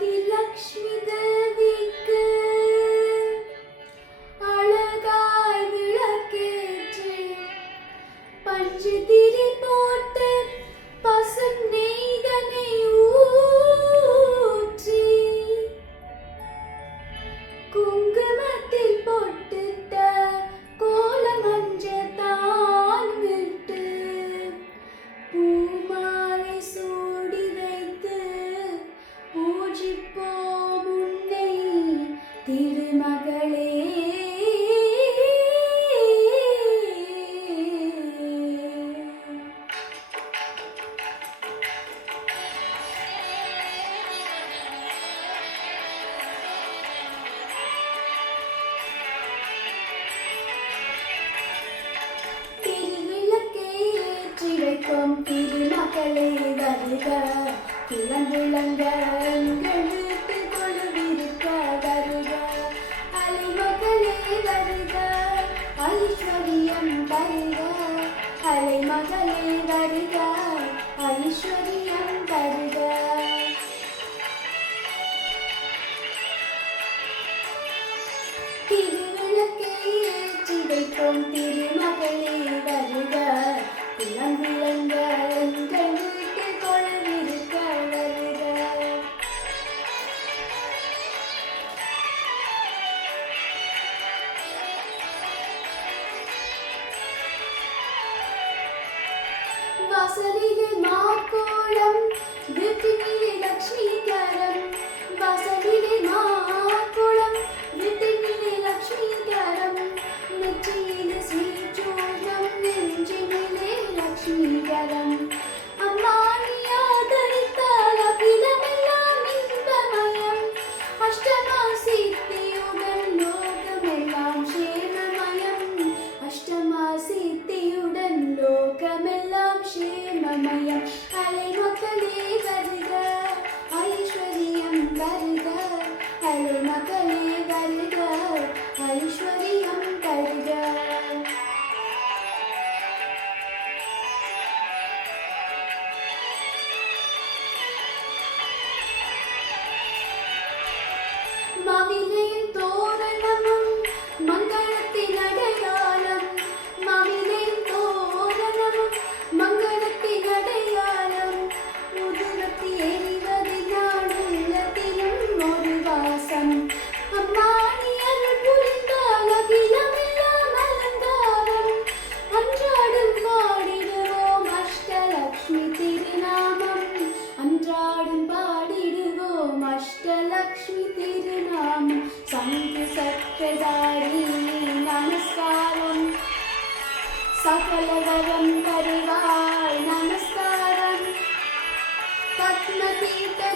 लक्ष्मी आदिलक्ष्मीदे திருமகளே வருக. கிளம்பிளங்க எங்கள் வீட்டு கொழுவிருக்க வருக. அலைமகளே வருக. ஐஸ்வர்யம் தருக அலைமகளே வருக. ஐஸ்வர்யம் தருக திருவிளக்கை ஏற்றி வைக்கும் திருமகளே வருக. வாசலிலே மாக்கோளம் வீட்டினிலே லக்ஷ்மிகரம் வாசலிலே மாக்கோளம் லக்ஷ்மிகரம் அம்மா நீ ஆதரித்தால் அகிலமெல்லாம் இன்பமயம். அஷ்டமா சித்தியுடன் லோகமெல்லாம் க்ஷேமமயம். அஷ்டமா சித்தியுடன் லோகமெல்லாம் க்ஷேமமயம். அலை மக்களே வருக ஐஸ்வர்யம் வருக அலை Polilento. നമസ്കാരം. സന്ധിസക്രതാരി നമസ്കാരം. സകലവരം തരുവായി നമസ്കാരം. പത്മതീത